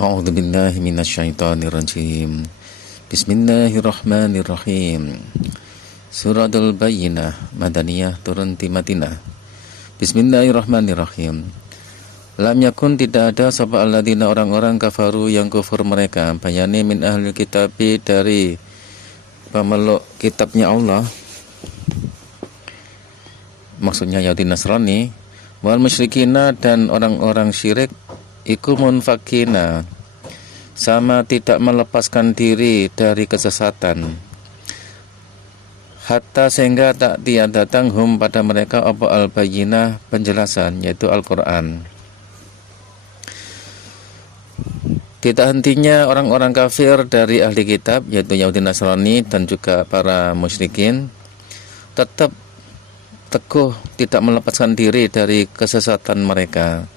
A'udzu billahi minasyaitonir rajim. Bismillahirrahmanirrahim. Suratul Bayyinah Madaniyah, turun di Madinah. Bismillahirrahmanirrahim. Lam yakun, tidak ada sapa alladzina, orang-orang kafaru yang kufur mereka, bayani min ahli kitabi, dari pemeluk kitabnya Allah, maksudnya Yahudi Nasrani, wal musyrikina, dan orang-orang syirik, iku munfakina, sama tidak melepaskan diri dari kesesatan, hatta sehingga tak tiada datang hum pada mereka apa al-bayyinah, penjelasan, yaitu Al-Quran. Tidak hentinya orang-orang kafir dari ahli kitab, yaitu Yahudi Nasrani dan juga para musyrikin, tetap teguh tidak melepaskan diri dari kesesatan mereka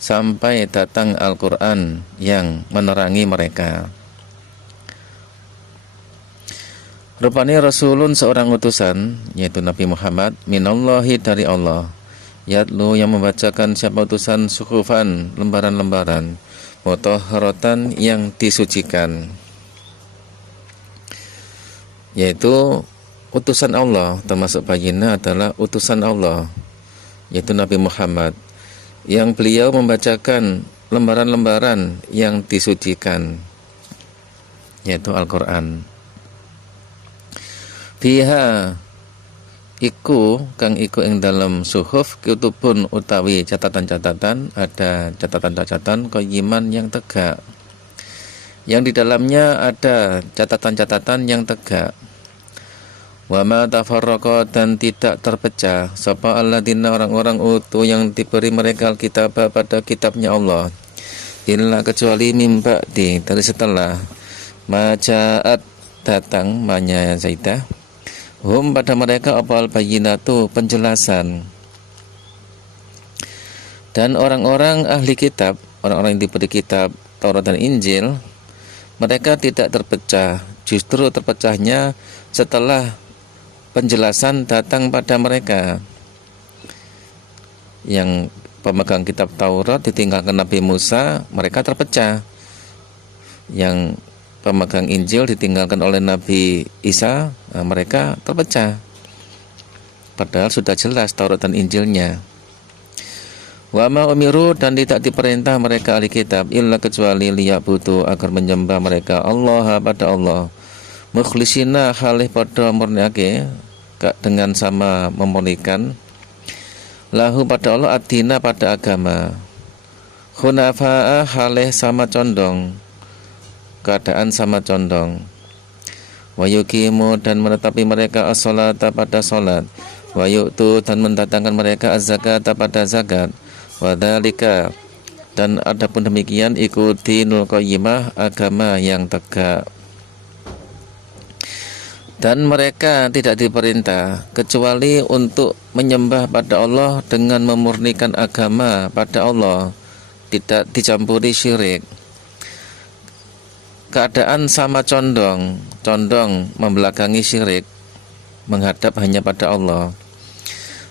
sampai datang Al-Quran yang menerangi mereka. Rupanya Rasulun, seorang utusan, yaitu Nabi Muhammad, minallahi, dari Allah, yatlu, yang membacakan siapa utusan, suhufan, lembaran-lembaran, mutahharatan, yang disucikan, yaitu utusan Allah, termasuk bayyinah adalah utusan Allah, yaitu Nabi Muhammad, yang beliau membacakan lembaran-lembaran yang disucikan, yaitu Al-Quran. Fiha iku kang iku ing dalam suhuf, kutubun utawi catatan-catatan, ada catatan-catatan qayyiman, yang tegak, yang di dalamnya ada catatan-catatan yang tegak. Wa ma tafarraqa, dan tidak terpecah, sapa alladzina, orang-orang utu yang diberi mereka alkitab pada kitabnya Allah, illa kecuali mim ba'di, dari setelah maja'at, datang, manya zaidah, hum pada mereka apa al-bayyinatu, penjelasan. Dan orang-orang ahli kitab, orang-orang yang diberi kitab Taurat dan Injil, mereka tidak terpecah, justru terpecahnya setelah penjelasan datang pada mereka. Yang pemegang kitab Taurat ditinggalkan Nabi Musa, mereka terpecah. Yang pemegang Injil ditinggalkan oleh Nabi Isa, mereka terpecah. Padahal sudah jelas Taurat dan Injilnya. Wa ma umiru, dan tidak diperintah mereka ahli kitab illa kecuali liya'budu, agar menyembah mereka Allah pada Allah, mukhlisina, halih pada murniake, dengan sama memurnikan, lahu pada Allah, ad-dina, pada agama, hunafa'a, halih sama condong, keadaan sama condong, wa yuqimu, dan menetapi mereka as-salata, pada salat, wa yu'tu, dan mendatangkan mereka az-zakata, pada zakat, wa dzalika, dan adapun demikian, iku dinul qayyimah, agama yang tegak. Dan mereka tidak diperintah kecuali untuk menyembah pada Allah dengan memurnikan agama pada Allah, tidak dicampuri syirik. Keadaan sama condong membelakangi syirik, menghadap hanya pada Allah.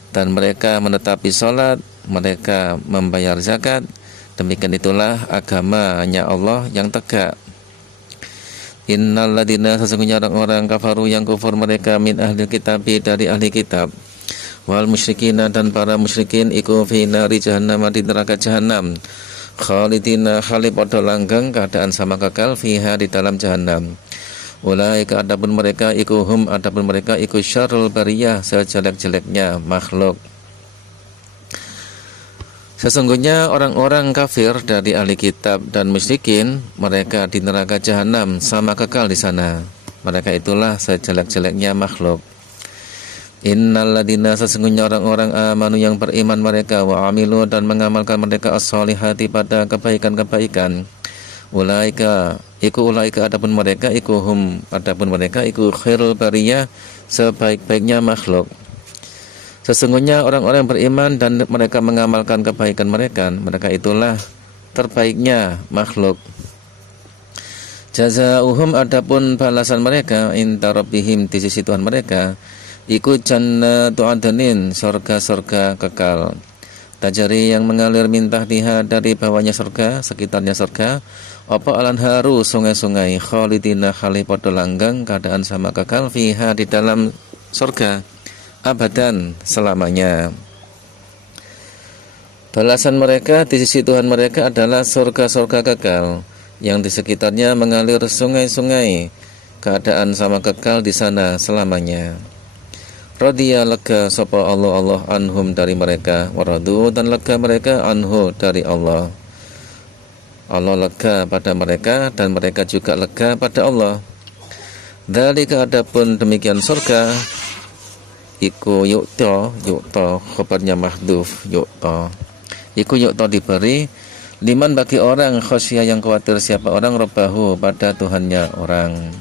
Dan mereka menetapi sholat, mereka membayar zakat. Demikian itulah agama hanya Allah yang tegak. Innal ladina, sesungguhnya orang-orang kafaru yang kufur mereka, min ahli kitab, dari ahli kitab, wal musyrikina, dan para musyrikin, iku fi nari jahannam, di neraka jahannam, khalidina, khalid pada langgeng, keadaan sama kekal, fiha, di dalam jahannam. Ulaika, adapun mereka, iku hum, adapun mereka, iku syarrul bariyah, sejelek-jeleknya makhluk. Sesungguhnya orang-orang kafir dari ahli kitab dan musyrikin, mereka di neraka jahanam, sama kekal di sana. Mereka itulah sejelek-jeleknya makhluk. Innal ladina, sesungguhnya orang-orang amanu yang beriman mereka, wa amilu, dan mengamalkan mereka as-solihati, pada kebaikan-kebaikan. Ulaika adapun mereka, iku hum, adapun mereka, iku khairul bariyah, sebaik-baiknya makhluk. Sesungguhnya orang-orang beriman dan mereka mengamalkan kebaikan mereka itulah terbaiknya makhluk. Jazaohum, adapun balasan mereka, inda rabbihim, di sisi Tuhan mereka, iku jannatu adnin, surga-surga kekal, tajari yang mengalir mintah diha dari bawahnya surga, sekitarnya surga, apa alanharu sungai-sungai, khalidina khali podo langgang, keadaan sama kekal, fiha di dalam surga, abadan selamanya. Balasan mereka di sisi Tuhan mereka adalah surga-surga kekal, yang di sekitarnya mengalir sungai-sungai, keadaan sama kekal di sana selamanya. Radhiya lega sapa Allah anhum dari mereka, waradu dan lega mereka anhu dari Allah. Allah lega pada mereka dan mereka juga lega pada Allah. Dzalika adapun demikian surga iku yu'ta khabarnya mahdhuf yu'ta. Iku yu'ta diberi liman bagi orang khasyah yang khawatir siapa orang rabbahu pada Tuhannya orang.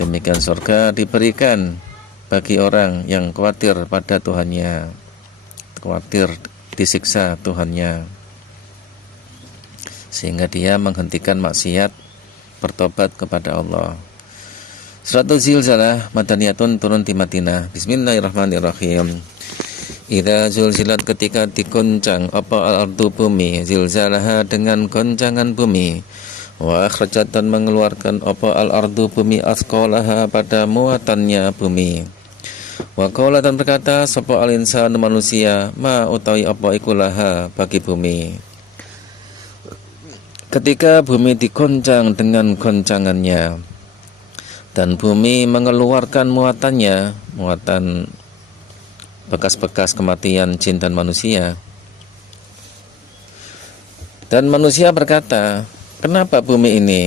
Demikian surga diberikan bagi orang yang khawatir pada Tuhannya, khawatir disiksa Tuhannya, sehingga dia menghentikan maksiat, bertobat kepada Allah. Suratul Zilzalah madaniyatun, turun di Madinah. Bismillahirrahmanirrahim. Idza zulzilat, ketika diguncang apa al-ardu bumi, zilzalaha dengan goncangan bumi, wa akhrajat dan mengeluarkan apa al-ardu bumi asqalaha pada muatannya bumi, wa qala dan berkata sapa al-insanu manusia ma utawi apa iku laha bagi bumi. Ketika bumi digoncang dengan goncangannya dan bumi mengeluarkan muatannya, muatan bekas-bekas kematian jin dan manusia, dan manusia berkata, kenapa bumi ini?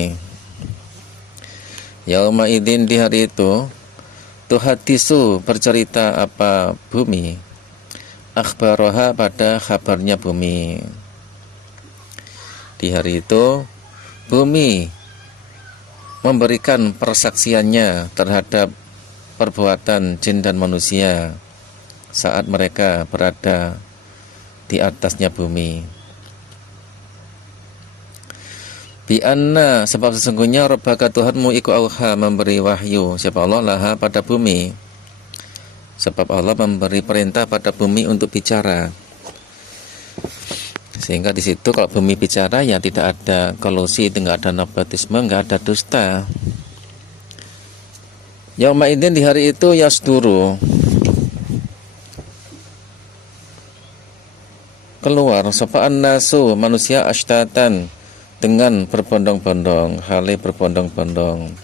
Yauma idzin, di hari itu, tuhadisu bercerita apa bumi, akhbaroha pada kabarnya bumi. Di hari itu bumi memberikan persaksiannya terhadap perbuatan jin dan manusia saat mereka berada di atasnya bumi. Bi anna, sebab sesungguhnya Rabbaka Tuhanmu iku auha, memberi wahyu siapa Allah laha pada bumi. Sebab Allah memberi perintah pada bumi untuk bicara. Sehingga di situ kalau bumi bicara ya tidak ada kolusi, tidak ada nepotisme, tidak ada dusta. Yauma idzin, di hari itu, yasduru keluar sapa nasu manusia ashtatan dengan berbondong-bondong, hale berbondong-bondong.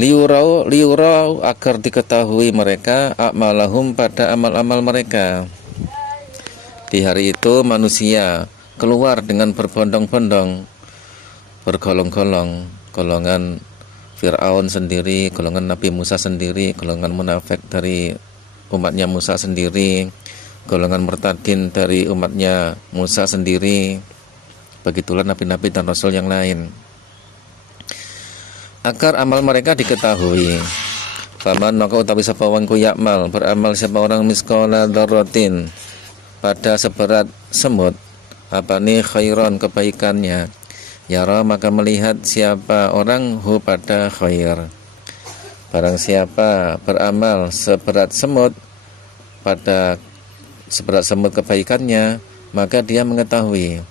Liurau agar diketahui mereka a'malahum pada amal-amal mereka. Di hari itu manusia keluar dengan berbondong-bondong, bergolong-golong, golongan Fir'aun sendiri, golongan Nabi Musa sendiri, golongan munafik dari umatnya Musa sendiri, golongan murtadin dari umatnya Musa sendiri. Begitulah nabi-nabi dan rasul yang lain, agar amal mereka diketahui. Faman maka utawi sapa wong ku yakmal, beramal siapa orang miskola dzarratin, pada seberat semut, apa nih khairon kebaikannya, yara maka melihat siapa orang hu pada khair. Barang siapa beramal seberat semut, pada seberat semut kebaikannya, maka dia mengetahui.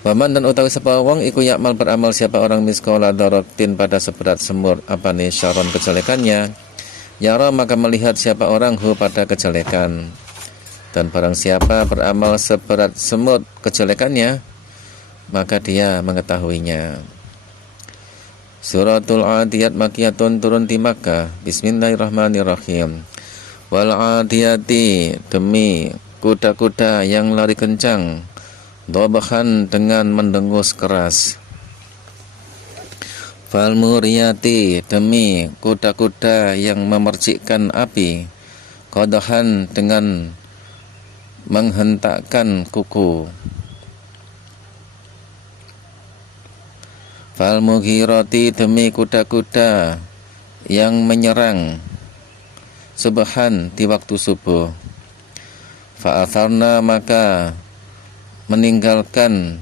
Waman dan utawi sapa wong iku yakmal beramal siapa orang miskola dzarratin pada seberat semut, apa nih syaron kejelekannya, yara maka melihat siapa orang hu pada kejelekan. Dan barang siapa beramal seberat semut kejelekannya, maka dia mengetahuinya. Suratul Adiyat makiyatun, turun di Makkah. Bismillahirrahmanirrahim. Wal adiyati, demi kuda-kuda yang lari kencang, dhabahan dengan mendengus keras. Fal muriyati, demi kuda-kuda yang memercikkan api, qadahan dengan menghentakkan kuku. Fal mughirati, demi kuda-kuda yang menyerang, subhan di waktu subuh. Fa'atharna, maka meninggalkan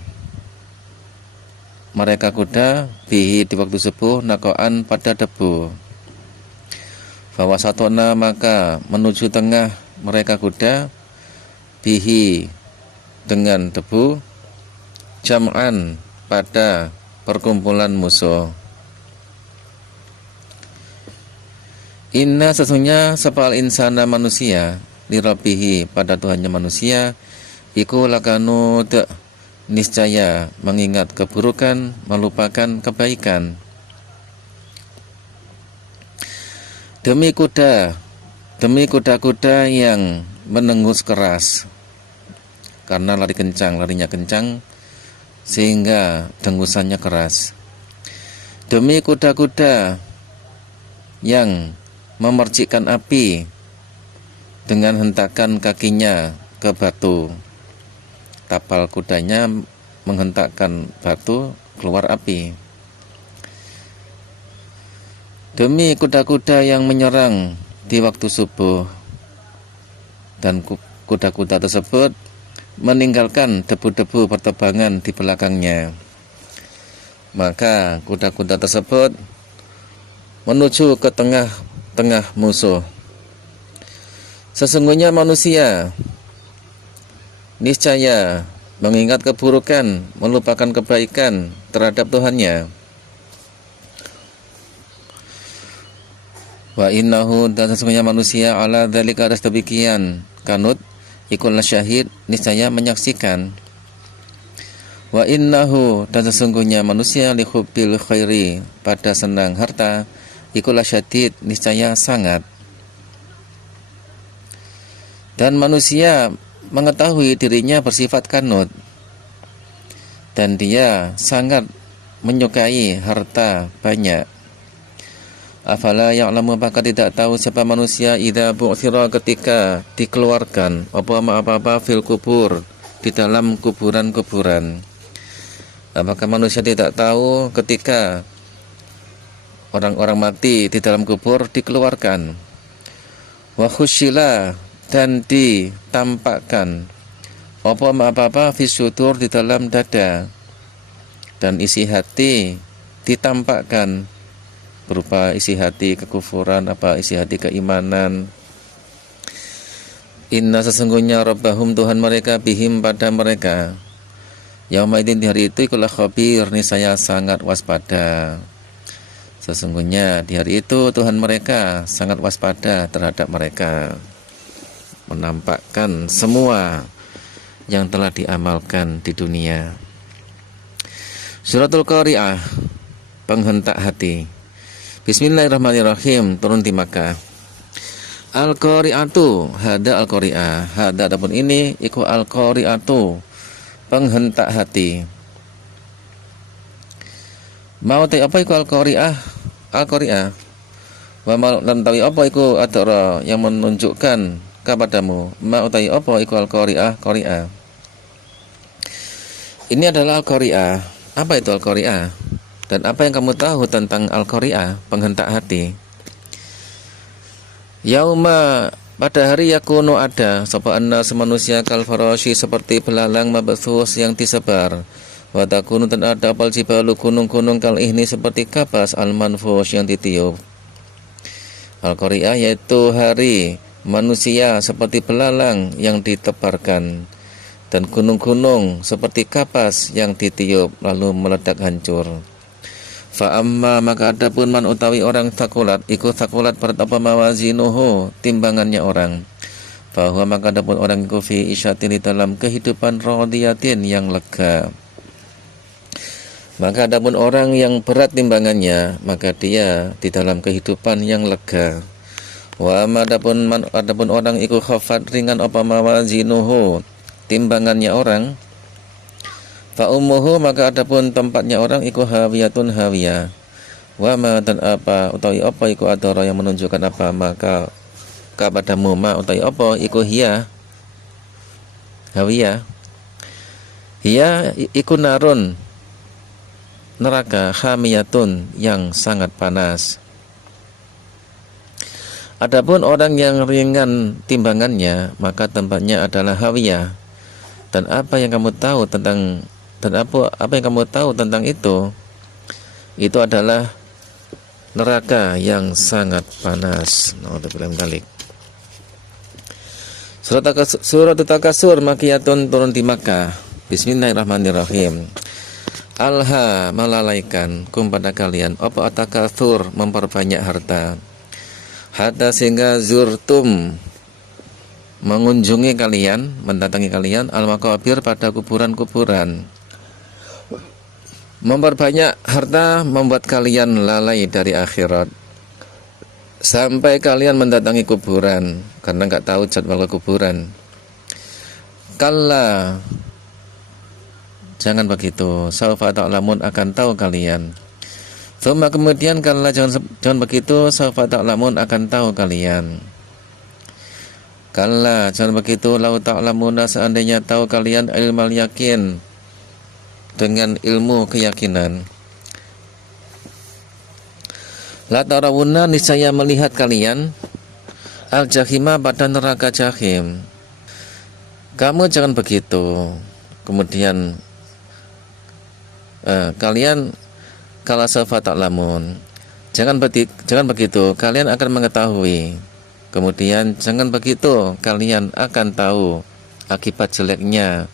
mereka kuda bihi di waktu subuh, nakoan pada debu. Fawasatona, maka menuju tengah mereka kuda, bihi dengan debu, jam'an pada perkumpulan musuh. Inna sesungguhnya sepal insana manusia lirabihi pada Tuhannya manusia iku lakanud niscaya mengingat keburukan, melupakan kebaikan. Demi kuda-kuda yang menengus keras karena larinya kencang sehingga dengusannya keras. Demi kuda-kuda yang memercikkan api dengan hentakan kakinya ke batu. Tapal kudanya menghentakkan batu, keluar api. Demi kuda-kuda yang menyerang di waktu subuh, dan kuda-kuda tersebut meninggalkan debu-debu bertebangan di belakangnya, maka kuda-kuda tersebut menuju ke tengah-tengah musuh. Sesungguhnya manusia niscaya mengingat keburukan, melupakan kebaikan terhadap Tuhannya. Wa innahu, dan sesungguhnya manusia ala dzalika atas demikian kanut ikullah syahid niscaya menyaksikan. Wa innahu, dan sesungguhnya manusia li hubbil khairi pada senang harta ikullah syadid niscaya sangat. Dan manusia mengetahui dirinya bersifat kanut dan dia sangat menyukai harta banyak. Afala ya'lamu, apakah tidak tahu siapa manusia idza bu'thira ketika dikeluarkan apa fil kubur di dalam kuburan-kuburan. Apakah manusia tidak tahu ketika orang-orang mati di dalam kubur dikeluarkan. Wa khusyila, dan ditampakkan apa fisudur di dalam dada, dan isi hati ditampakkan berupa isi hati kekufuran, isi hati keimanan. Inna sesungguhnya rabbahum Tuhan mereka bihim pada mereka yaumaidin di hari itu ikulah khabir niscaya sangat waspada. Sesungguhnya di hari itu Tuhan mereka sangat waspada terhadap mereka, menampakkan semua yang telah diamalkan di dunia. Suratul Qari'ah, penghentak hati. Bismillahirrahmanirrahim, turun di Makkah. Al-Qari'atu, hada al-Qari'ah, hada adapun ini iku al-Qari'atu, penghentak hati. Mau tahu apa iku al-Qari'ah? Al-Qari'ah. Wa mal lan tahu apa iku adara yang menunjukkan kepadamu. Mau tahu apa iku al-Qari'ah? Qari'ah. Ini adalah al-Qari'ah. Apa itu al-Qari'ah? Dan apa yang kamu tahu tentang al-Qari'ah, penghentak hati? Yauma, pada hari yakunu ada sapa annas manusia kal farashi seperti belalang mabthus yang disebar. Wa takunu, dan ada apal jibalu gunung-gunung kal ihni seperti kapas al manfush yang ditiup. Al-Qari'ah yaitu hari manusia seperti belalang yang ditebarkan, dan gunung-gunung seperti kapas yang ditiup lalu meledak hancur. Fa amma, maka adapun man utawi orang takulat iku takulat berat apa mawazinuhu timbangannya orang. Bahwa maka adapun orang iku fi isyatin di dalam kehidupan radiyatin yang lega. Maka adapun orang yang berat timbangannya, maka dia di dalam kehidupan yang lega. Wa amma adapun orang iku khafat ringan apa mawazinuhu timbangannya orang. Fa ummuhu, maka adapun tempatnya orang iku hawiyatun hawiyah. Wa ma, dan apa utawi apa iku adara yang menunjukkan apa maka kepadamu ma utawi apa iku hiya hawiyah. Hiya iku narun, neraka, hamiyatun yang sangat panas. Adapun orang yang ringan timbangannya, maka tempatnya adalah hawiyah. Dan apa yang kamu tahu tentang apa yang kamu tahu tentang itu adalah neraka yang sangat panas. Nauzubillah min dzalik. Surat At-Takasur makiyatun, turun di Makkah. Bismillahirrahmanirrahim. Alha, melalaikan kum pada kalian apa at-takatsur, memperbanyak harta, hatta sehingga zurtum, mengunjungi kalian, mendatangi kalian, al-maqabir, pada kuburan-kuburan. Memperbanyak harta membuat kalian lalai dari akhirat, sampai kalian mendatangi kuburan karena nggak tahu jadwal kuburan. Kalla, jangan begitu, saufa ta'lamun, akan tahu kalian. Tsumma, kemudian, kalla, jangan begitu, saufa ta'lamun, akan tahu kalian. Kalla, jangan begitu, lau ta'lamuna, seandainya tahu kalian, ilmal yakin, dengan ilmu keyakinan. La tarawunna, niscaya melihat kalian, al-jahima, pada neraka jahim. Kamu jangan begitu. Kemudian kalian kala saufa ta'lamun, jangan begitu, kalian akan mengetahui. Kemudian jangan begitu, kalian akan tahu akibat jeleknya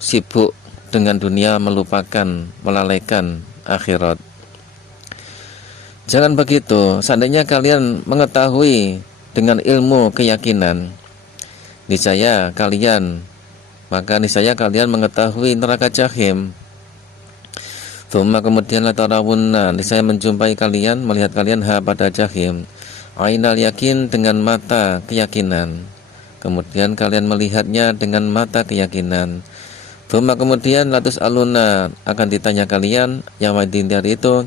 sibuk dengan dunia, melupakan, melalaikan akhirat. Jangan begitu, seandainya kalian mengetahui dengan ilmu keyakinan, niscaya kalian mengetahui neraka jahim. Tsumma, kemudian, la tarawunna, niscaya menjumpai kalian, melihat kalian, ha, pada jahim, ainal yakin, dengan mata keyakinan. Kemudian kalian melihatnya dengan mata keyakinan. Tsumma, kemudian, latus aluna, akan ditanya kalian, yaumidin, dari itu,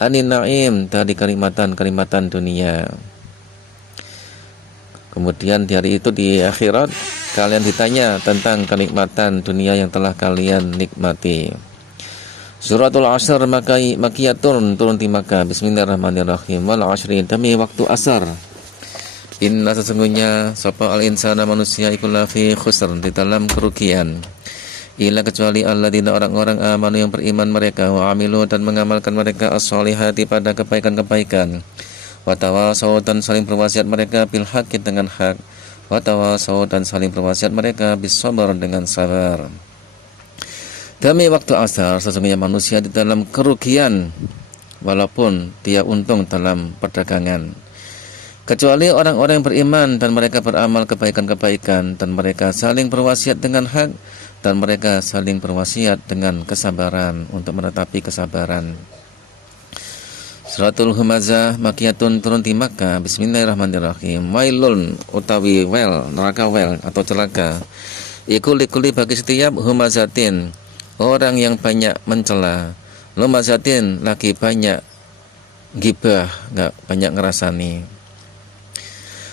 anin na'im, dari kenikmatan dunia. Kemudian di hari itu, di akhirat, kalian ditanya tentang kenikmatan dunia yang telah kalian nikmati. Suratul Asr makiyatun, turun di Makkah. Bismillahirrahmanirrahim. Wal asri, demi waktu asar. Inna, sesungguhnya, sapa al insana, manusia, iku lafi khusr, di dalam kerugian. Illa, kecuali alladzina, orang-orang, amanu, yang beriman mereka, wa amilu, dan mengamalkan mereka, as-sholihati, pada kebaikan-kebaikan. Wa tawasau, dan saling berwasiat mereka, bil haqqi, dengan hak. Wa tawasau, dan saling berwasiat mereka, bis sabar, dengan sabar. Demi waktu asar, sesungguhnya manusia di dalam kerugian, walaupun dia untung dalam perdagangan. Kecuali orang-orang yang beriman dan mereka beramal kebaikan-kebaikan, dan mereka saling berwasiat dengan hak, dan mereka saling berwasiat dengan kesabaran, untuk menetapi kesabaran. Suratul Humazah makiyatun, turun di Makkah. Bismillahirrahmanirrahim. Wailun, utawi wel, neraka wel atau celaka, iku likuli, bagi setiap humazatin, orang yang banyak mencela, lumazatin, lagi banyak gibah, nggak banyak ngerasani.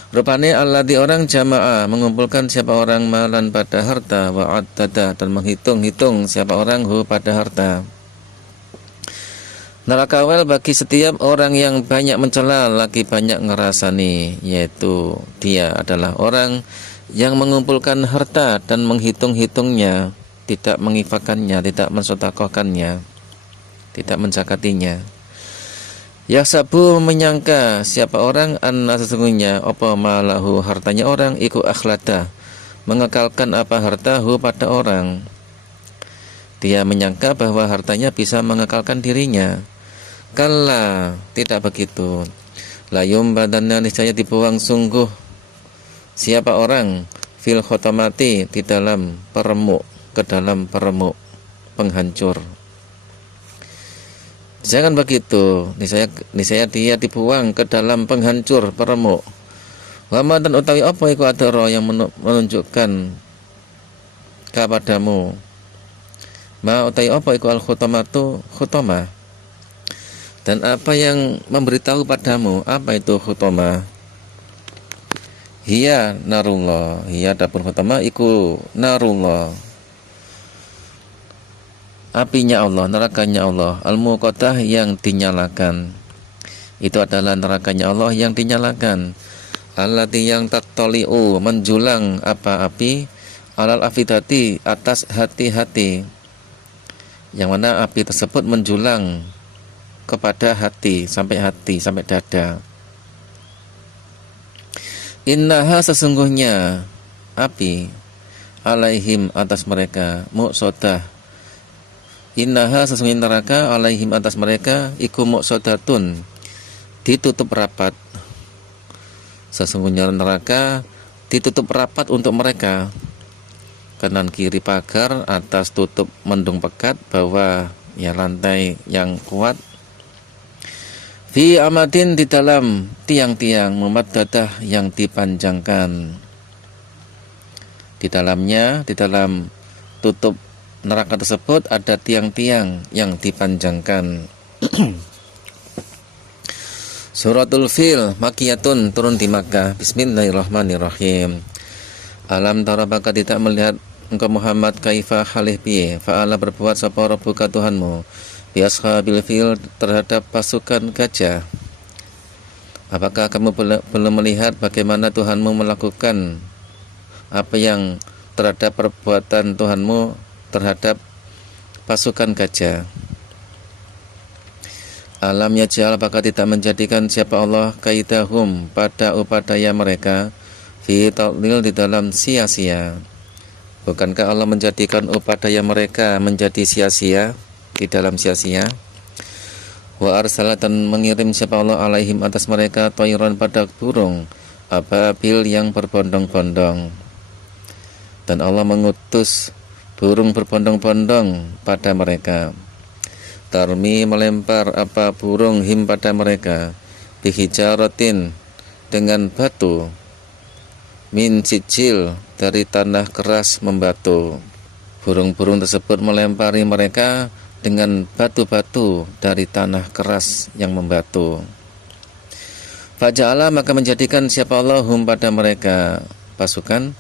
Rupane alladzi, orang, jamaah, mengumpulkan siapa orang, malan, pada harta, wa addada, dan menghitung-hitung siapa orang, hu, pada harta. Neraka wel bagi setiap orang yang banyak mencela, lagi banyak ngerasani, yaitu dia adalah orang yang mengumpulkan harta dan menghitung-hitungnya, tidak menginfakkannya, tidak mensedekahkannya, tidak menzakatinya. Yahsabu, menyangka siapa orang, anna, sesungguhnya, apa malahu, hartanya orang, iku akhlada, mengekalkan apa hartahu, pada orang. Dia menyangka bahwa hartanya bisa mengekalkan dirinya. Kalla, tidak begitu. Layum badannya, niscaya dibuang sungguh siapa orang, fil khotamati, di dalam peremuk, ke dalam peremuk penghancur. Jangan begitu, niscaya dia dibuang ke dalam penghancur peremuk. Wama, dan utawi apa iku adara, yang menunjukkan kepadamu, ma, utawi apa iku al khotamatu, khotamah, dan apa yang memberitahu padamu, apa itu khotamah. Hiya narullah, hiya, dapur khotamah, iku narullah, apinya Allah, nerakanya Allah, al-muqaddah, yang dinyalakan. Itu adalah nerakanya Allah yang dinyalakan. Allati, yang tattali'u, menjulang apa api, alal afidati, atas hati-hati, yang mana api tersebut menjulang kepada hati, sampai dada. Innaha sesungguhnya api alaihim atas mereka muqsadah. Innaha sesungguhnya neraka alaihim atas mereka iku muqsadatun, ditutup rapat. Sesungguhnya neraka ditutup rapat untuk mereka, kanan kiri pagar, atas tutup mendung pekat, bawah ya lantai yang kuat. Fi amadin di dalam tiang-tiang mumaddadah yang dipanjangkan. Di dalamnya, di dalam tutup neraka tersebut ada tiang-tiang yang dipanjangkan. Suratul Fil Makiyatun, turun di Makkah. Bismillahirrahmanirrahim. Alam tara, apakah tidak melihat engkau Muhammad kaifa halih piye fa'ala berbuat sapa rabbuka Tuhanmu bi ashabil fil terhadap pasukan gajah. Apakah kamu belum melihat bagaimana Tuhanmu melakukan apa yang terhadap perbuatan Tuhanmu terhadap pasukan gajah? Alam yaj'al, apakah tidak menjadikan siapa Allah kaidahum pada upadaya mereka fi tadlil di dalam sia-sia. Bukankah Allah menjadikan upadaya mereka menjadi sia-sia, di dalam sia-sia? Wa arsala, dan mengirim siapa Allah alaihim atas mereka toiron pada burung ababil yang berbondong-bondong. Dan Allah mengutus burung berbondong-bondong pada mereka. Tarmi, melempar apa burung him pada mereka bihijaratin, dengan batu, min sijil, dari tanah keras membatu. Burung-burung tersebut melempari mereka dengan batu-batu dari tanah keras yang membatu. Faja'ala, maka menjadikan siapa Allah hum pada mereka pasukan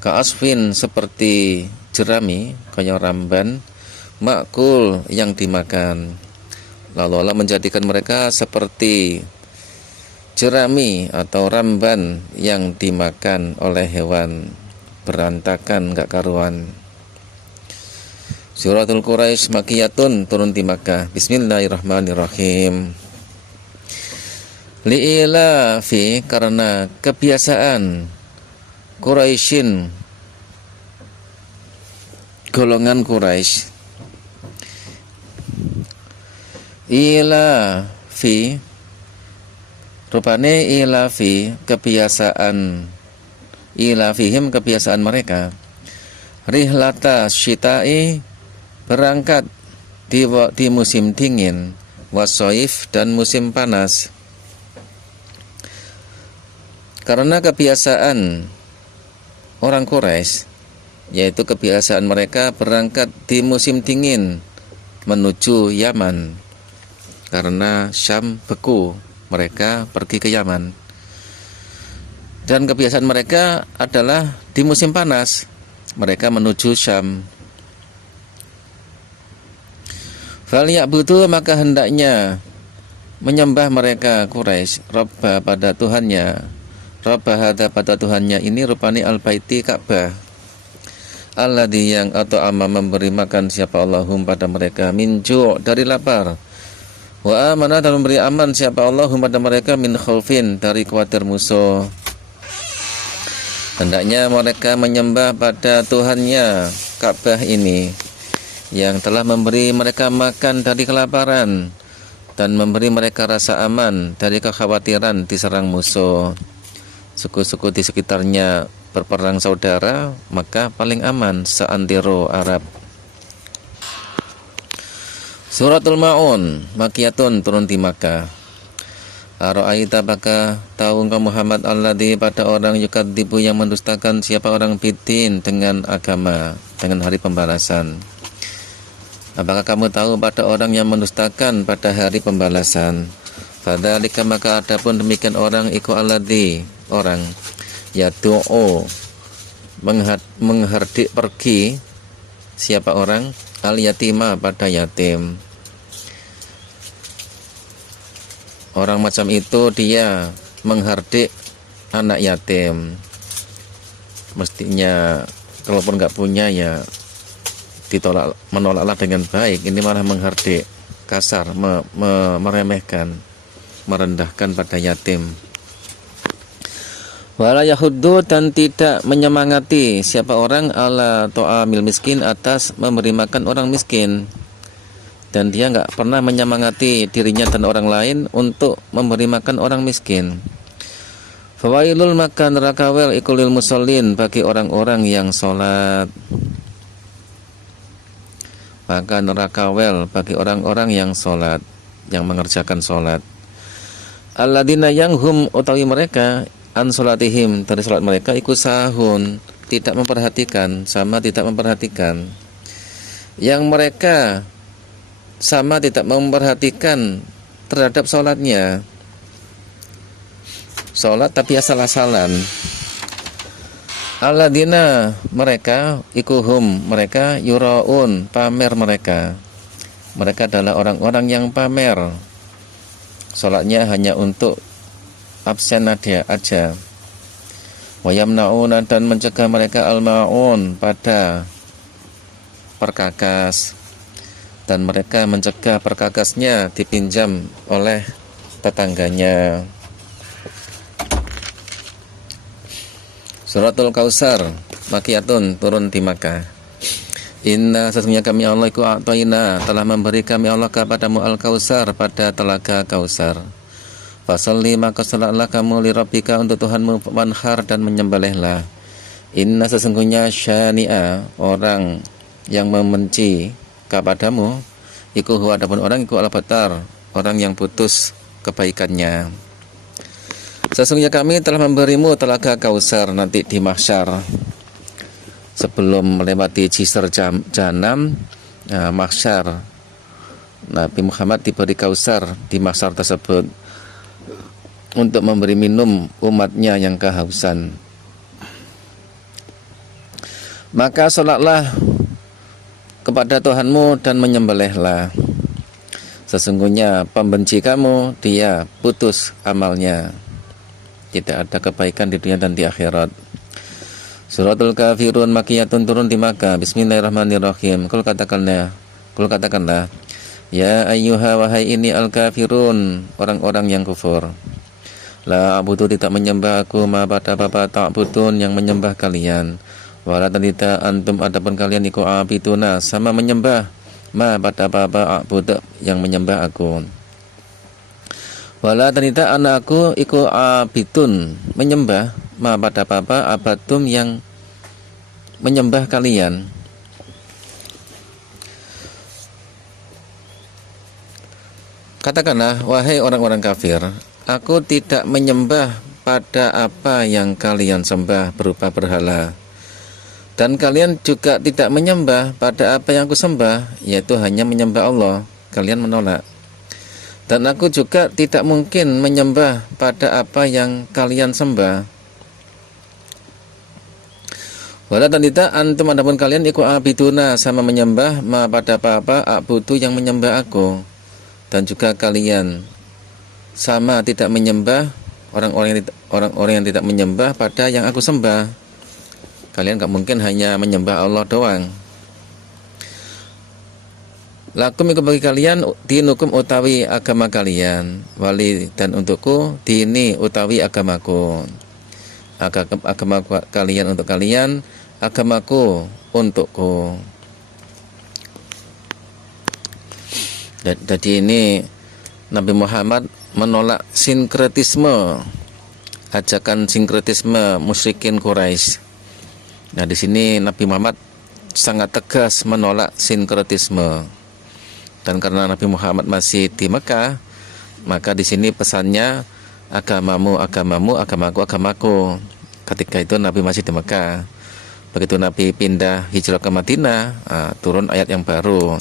ka'asfin, seperti jerami, kaya ramban, makul, yang dimakan. Lalu Allah menjadikan mereka seperti jerami atau ramban yang dimakan oleh hewan, berantakan gak karuan. Suratul Quraisy Makiyatun, turun di Makkah. Bismillahirrahmanirrahim. Li'ila fi, karena kebiasaan Quraisyin, golongan Quraisy. Ila fi, rupane ila fi, kebiasaan, ila fihim, kebiasaan mereka. Rihlata syita'i, berangkat di musim dingin, wasoif, dan musim panas. Karena kebiasaan orang Quraisy, yaitu kebiasaan mereka berangkat di musim dingin menuju Yaman. Karena Syam beku, mereka pergi ke Yaman. Dan kebiasaan mereka adalah di musim panas, mereka menuju Syam. Falyabudu, maka hendaknya menyembah mereka Quraisy Rabbah, pada Tuhannya. Rabbah hada, pada Tuhannya ini rupani al-baiti, Ka'bah. Alladzi, yang atau amma, memberi makan siapa Allahum pada mereka min ju', dari lapar. Wa amana, dan memberi aman siapa Allahum pada mereka min khaufin, dari khawatir musuh. Hendaknya mereka menyembah pada Tuhannya Ka'bah ini, yang telah memberi mereka makan dari kelaparan dan memberi mereka rasa aman dari kekhawatiran diserang musuh. Suku-suku di sekitarnya berperang saudara, maka paling aman seantero Arab. Suratul Ma'un Makiyatun, turun di Makkah. Ara'aita, apakah tahu engkau Muhammad alladzi, pada orang yukadzibu, yang mendustakan siapa orang bidin, dengan agama, dengan hari pembalasan. Apakah kamu tahu pada orang yang mendustakan pada hari pembalasan? Fadzalika, maka adapun demikian orang iku alladzi, orang yadu'u, menghardik pergi siapa orang al yatima, pada yatim. Orang macam itu dia menghardik anak yatim. Mestinya kalaupun nggak punya ya menolaklah dengan baik. Ini malah menghardik, kasar, meremehkan, merendahkan pada yatim. Wala yahuddu, dan tidak menyemangati siapa orang ala ta'amil miskin, atas memberi makan orang miskin. Dan dia nggak pernah menyemangati dirinya dan orang lain untuk memberi makan orang miskin. Fawailul, maka neraka wel ikulil musallin, bagi orang-orang yang sholat. Maka neraka wel bagi orang-orang yang sholat, yang mengerjakan sholat. Alladzina, yang hum utawi mereka, an sholatihim, dari sholat mereka, iku sahun, tidak memperhatikan, sama tidak memperhatikan. Yang mereka sama tidak memperhatikan terhadap sholatnya, sholat tapi asal-asalan. Alladzina, mereka, ikuhum, mereka, yuraun, pamer mereka. Mereka adalah orang-orang yang pamer, sholatnya hanya untuk absen aja. Wa yamnauna, dan mencegah mereka al-ma'un, pada perkakas, dan mereka mencegah perkakasnya dipinjam oleh tetangganya. Suratul Kausar, makiyatun, turun di Makkah. Inna, sesungguhnya kami Allah iku a'toina, telah memberi kami Allah kepadamu al-Kausar, pada telaga Kausar. Fasalli, maka salatlah kamu li rabbika, untuk Tuhanmu, wanhar, dan menyembelihlah. Inna, sesungguhnya syani'a, orang yang membenci kepadamu, iku huwa, adapun orang iku al-batar, orang yang putus kebaikannya. Sesungguhnya kami telah memberimu telaga Kausar nanti di mahsyar, sebelum melewati Jisr Jahanam. Mahsyar, Nabi Muhammad diberi Kausar di mahsyar tersebut untuk memberi minum umatnya yang kehausan. Maka sholatlah kepada Tuhanmu dan menyembelihlah. Sesungguhnya pembenci kamu, dia putus amalnya, tidak ada kebaikan di dunia dan di akhirat. Suratul Kafirun, makiyatun, turun di Makkah. Bismillahirrahmanirrahim. Kul katakanlah, ya ayyuha, wahai ini al-kafirun, orang-orang yang kufur. La abudu, tidak menyembah aku, ma pada apa ta'budun, yang menyembah kalian. Wala, tidak antum, adapun kalian, iku abiduna, sama menyembah, ma pada apa a'bud, yang menyembah aku. Wala, tidak anakku, iku abidun, menyembah, ma pada apa abadum, yang menyembah kalian. Katakanlah, wahai orang-orang kafir, aku tidak menyembah pada apa yang kalian sembah berupa berhala, dan kalian juga tidak menyembah pada apa yang aku sembah, yaitu hanya menyembah Allah. Kalian menolak. Dan aku juga tidak mungkin menyembah pada apa yang kalian sembah. Wala, dan tidak antum, adapun kalian, iku abiduna, sama menyembah, ma pada apa abudu, yang menyembah aku. Dan juga kalian sama tidak menyembah, orang-orang yang tidak menyembah pada yang aku sembah. Kalian gak mungkin hanya menyembah Allah doang. Lakum, iku bagi kalian, dinukum, utawi agama kalian, wali, dan untukku, dini, utawi agamaku. Agama kalian untuk kalian, agamaku untukku. Jadi ini Nabi Muhammad menolak sinkretisme, ajakan sinkretisme musyrikin Quraisy. Nah, di sini Nabi Muhammad sangat tegas menolak sinkretisme. Dan karena Nabi Muhammad masih di Mekah, maka di sini pesannya agamamu agamamu, agamaku agamaku. Ketika itu Nabi masih di Mekah. Begitu Nabi pindah hijrah ke Madinah, turun ayat yang baru.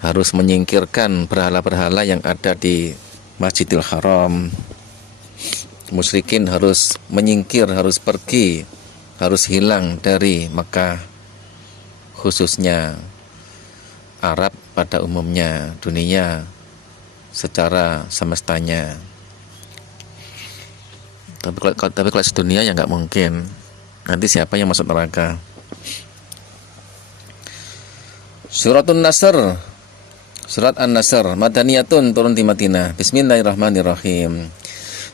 Harus menyingkirkan berhala-berhala yang ada di Masjidil Haram. Musyrikin harus menyingkir, harus pergi, harus hilang dari Mekah, khususnya Arab pada umumnya, dunia secara semestanya. Tapi kalau sedunia ya nggak mungkin. Nanti siapa yang masuk neraka? Suratun Nasr, surat An-Nasr, madaniyatun, turun di Madinah. Bismillahirrahmanirrahim.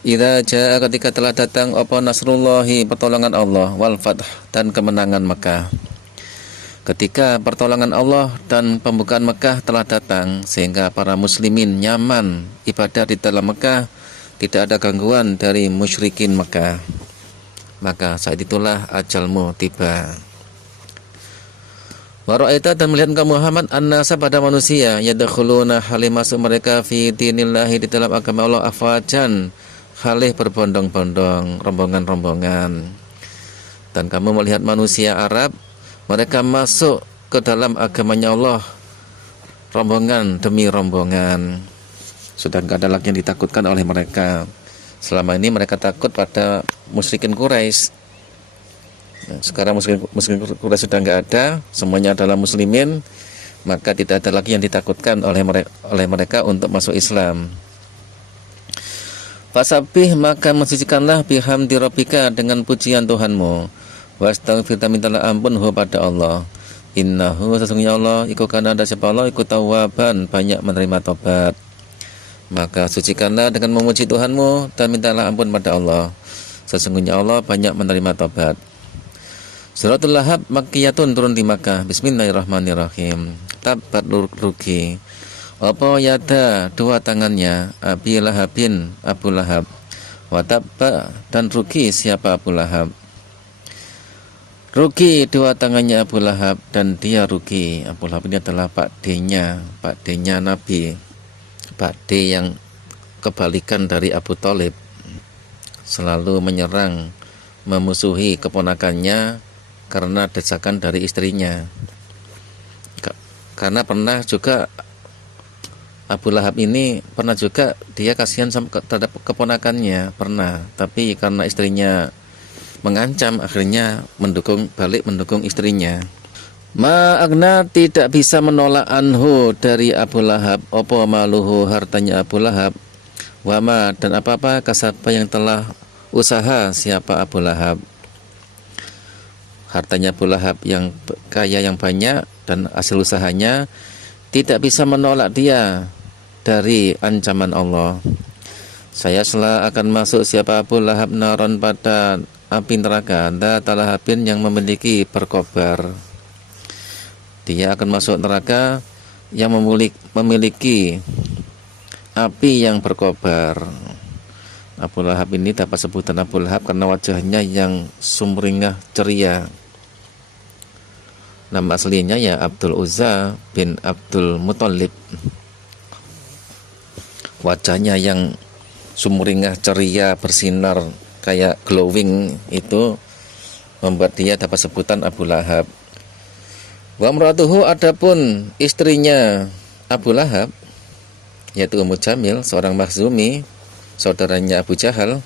Idza jaa ketika telah datang apa nasrullahi pertolongan Allah wal fath dan kemenangan Mekah. Ketika pertolongan Allah dan pembukaan Mekah telah datang sehingga para muslimin nyaman ibadah di dalam Mekah, tidak ada gangguan dari musyrikin Mekah, maka saat itulah ajalmu tiba. Wa ra'aita dan melihat engkau Muhammad annasa pada manusia yadkhuluna halih masuk mereka fi dinillahi di dalam agama Allah afwajan halih berbondong-bondong, rombongan-rombongan. Dan kamu melihat manusia Arab, mereka masuk ke dalam agamanya Allah rombongan demi rombongan. Sudah tidak ada lagi yang ditakutkan oleh mereka. Selama ini mereka takut pada musyrikin Quraisy. Nah, sekarang musyrikin Quraisy sudah nggak ada, semuanya adalah muslimin, maka tidak ada lagi yang ditakutkan oleh mereka untuk masuk Islam. Fasabih maka mensucikanlah bihamdi rabbika dengan pujian Tuhanmu. Wastaghfir mintalah ampun pada Allah. Innahu sesungguhnya Allah iku kana ada siapa Allah iku tawwaban banyak menerima tobat. Maka sucikanlah dengan memuji Tuhanmu dan mintalah ampun pada Allah. Sesungguhnya Allah banyak menerima tobat. Suratul Lahab Makkiyatun turun di Makkah. Bismillahirrahmanirrahim. Tabat rugi. Apa yada dua tangannya Abi Lahabin Abu Lahab. Watabba dan rugi siapa Abu Lahab. Rugi dua tangannya Abu Lahab dan dia rugi. Abu Lahab ini adalah Pak D-nya Nabi, Pak D yang kebalikan dari Abu Thalib, selalu menyerang, memusuhi keponakannya karena desakan dari istrinya. Karena pernah juga Abu Lahab ini dia kasihan terhadap keponakannya, pernah, tapi karena istrinya mengancam, akhirnya balik mendukung istrinya. Ma'agna tidak bisa menolak anhu dari Abu Lahab opo maluhu hartanya Abu Lahab, wama dan apa-apa kasaba yang telah usaha siapa Abu Lahab. Hartanya Abu Lahab yang kaya yang banyak dan hasil usahanya tidak bisa menolak dia dari ancaman Allah. Saya akan masuk siapa Abu Lahab naron pada api neraka Dhatalahabin yang memiliki berkobar. Dia akan masuk neraka yang memiliki api yang berkobar. Abu Lahab ini dapat sebutan Abu Lahab karena wajahnya yang sumringah ceria. Nama aslinya ya Abdul Uzza bin Abdul Muthalib. Wajahnya yang sumringah ceria bersinar kayak glowing itu membuat dia dapat sebutan Abu Lahab. Wa imratuhu adapun istrinya Abu Lahab yaitu Ummu Jamil seorang Makhzumi, saudaranya Abu Jahal,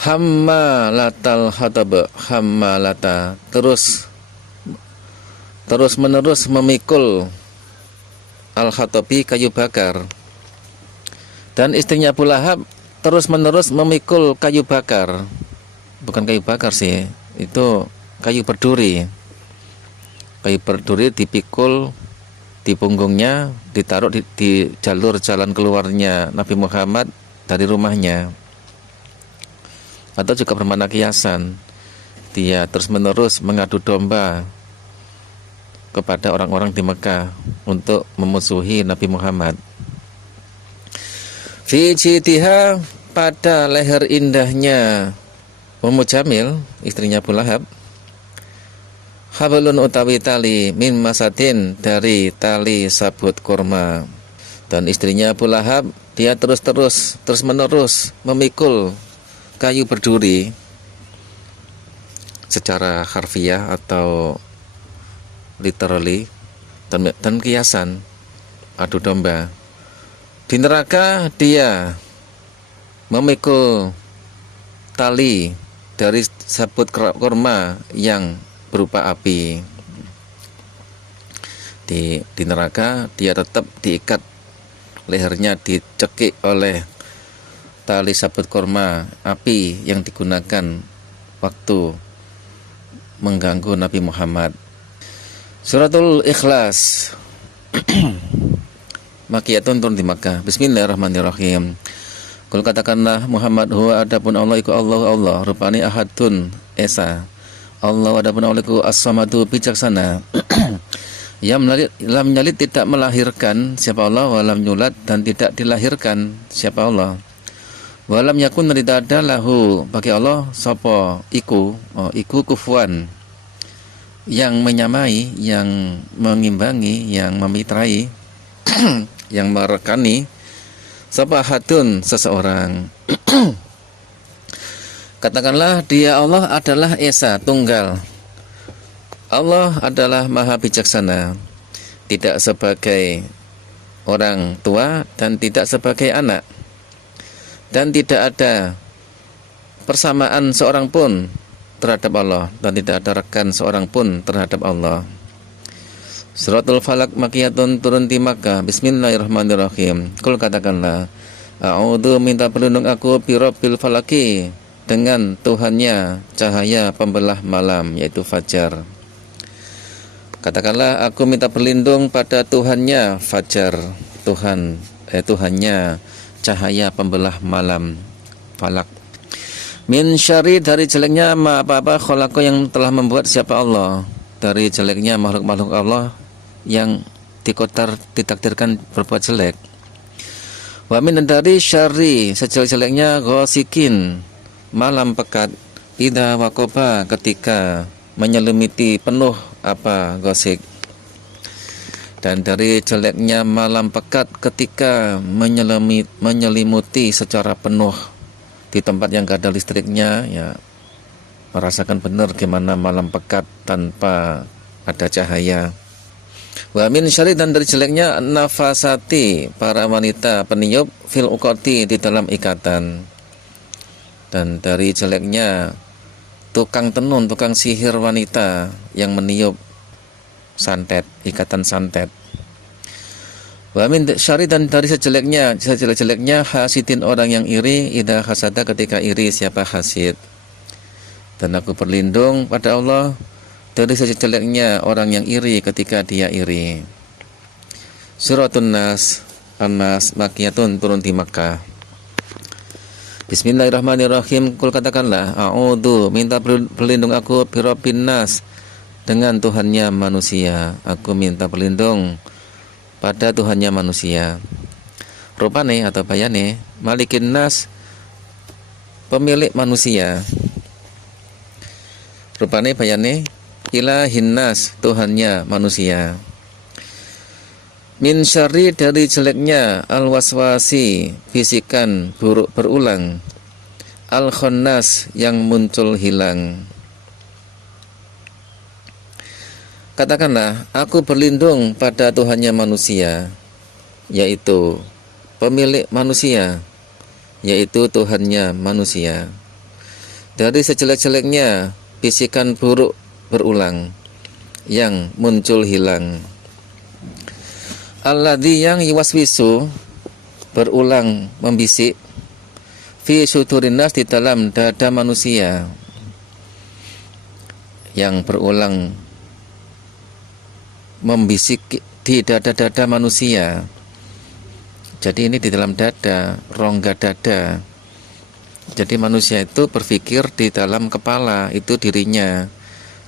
hammalatal hatab, hammalata terus menerus memikul al-khatabi kayu bakar. Dan istrinya Abu Lahab terus menerus memikul kayu bakar. Bukan kayu bakar sih, itu kayu berduri. Kayu berduri dipikul di punggungnya, ditaruh di jalur jalan keluarnya Nabi Muhammad dari rumahnya. Atau juga bermakna kiasan. Dia terus menerus mengadu domba kepada orang-orang di Mekah untuk memusuhi Nabi Muhammad. Fi jitiha pada leher indahnya Ummu Jamil istrinya Abu Lahab, hablun utawi tali min masatin dari tali sabut kurma. Dan istrinya Abu Lahab dia terus menerus memikul kayu berduri. Secara harfiah atau literally dan kiasan adu domba. Di neraka dia memikul tali dari sabut kurma yang berupa api. Di neraka dia tetap diikat, lehernya dicekik oleh tali sabut kurma api yang digunakan waktu mengganggu Nabi Muhammad. Suratul Ikhlas Makkiyatun turun di Makkah. Bismillahirrahmanirrahim. Kul katakanlah Muhammad huwa adapun Allah iku Allah rupani ahadun esa. Allah adapun Allah iku as-samadu bijaksana. Lam yalid tidak melahirkan siapa Allah, walam yulad dan tidak dilahirkan siapa Allah. Walam yakun tidak ada lahu bagi Allah sapa iku kufuan yang menyamai, yang mengimbangi, yang memitrai, yang merekani sapa hadun seseorang. Katakanlah dia Allah adalah esa, tunggal. Allah adalah maha bijaksana, tidak sebagai orang tua dan tidak sebagai anak, dan tidak ada persamaan seorang pun terhadap Allah, dan tidak ada rekan seorang pun terhadap Allah. Suratul Falak makiyatun, turun di Makkah. Bismillahirrahmanirrahim. Kul katakanlah, a'udzu minta perlindung aku birabbil falaki, dengan Tuhannya cahaya pembelah malam, yaitu fajar. Katakanlah aku minta berlindung pada Tuhannya fajar, Tuhannya cahaya pembelah malam, falak. Min syari, dari jeleknya apa-apa khalaqa yang telah membuat siapa Allah, dari jeleknya makhluk-makhluk Allah yang ditakdirkan berbuat jelek. Wa min, dari syari sejelek-jeleknya ghasikin, malam pekat, idza waqaba, ketika menyelimiti penuh apa gosik. Dan dari jeleknya malam pekat ketika menyelimuti secara penuh di tempat yang gak ada listriknya, ya merasakan benar gimana malam pekat tanpa ada cahaya. Wa min syarri, dan dari jeleknya nafasati, para wanita peniup, fil uqati, di dalam ikatan. Dan dari jeleknya tukang tenun, tukang sihir wanita yang meniup santet, ikatan santet. Wa min syarri, dan dari sejelek-jeleknya hasidin, orang yang iri, idza hasada, ketika iri siapa hasid. Dan aku berlindung pada Allah dari sejeleknya orang yang iri ketika dia iri. Suratun Nas, An-Nas makiyatun, turun di Makkah. Bismillahirrahmanirrahim. Kul katakanlah, a'udzu, minta berlindung aku birabbin nas, dengan Tuhannya manusia. Aku minta berlindung pada Tuhannya manusia. Rupane atau bayane, malikin nas, pemilik manusia. Rupane bayane, ilahin nas, Tuhannya manusia. Min syarri, dari jeleknya al-waswasi, bisikan buruk berulang, al-khannas, yang muncul hilang. Katakanlah, aku berlindung pada Tuhannya manusia, yaitu pemilik manusia, yaitu Tuhannya manusia, dari sejelek-jeleknya bisikan buruk berulang, yang muncul hilang. Alladzi, yang yuwaswisu, berulang membisik, fi sudurinas, di dalam dada manusia, yang berulang membisik di dada-dada manusia. Jadi ini di dalam dada, rongga dada. Jadi manusia itu berpikir di dalam kepala, itu dirinya.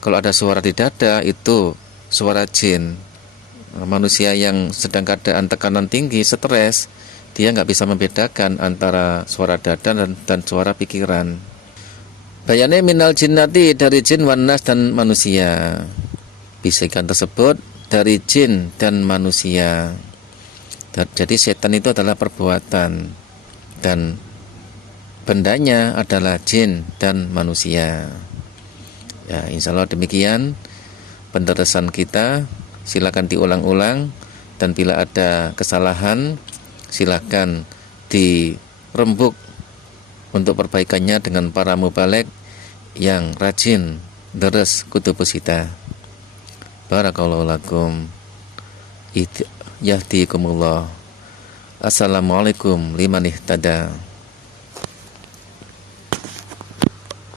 Kalau ada suara di dada, itu suara jin. Manusia yang sedang keadaan tekanan tinggi, stres, dia nggak bisa membedakan antara suara dada dan suara pikiran. Bayane minal jinnati, dari jin, wanas, dan manusia. Bisikan tersebut dari jin dan manusia. Jadi setan itu adalah perbuatan, dan bendanya adalah jin dan manusia. Ya, insya Allah demikian penjelasan kita. Silakan diulang-ulang, dan bila ada kesalahan silakan dirembuk untuk perbaikannya dengan para mubaligh yang rajin deres kutubus kita. Barakallahu lakum, yahdikumullah. Assalamualaikum liman ihtada.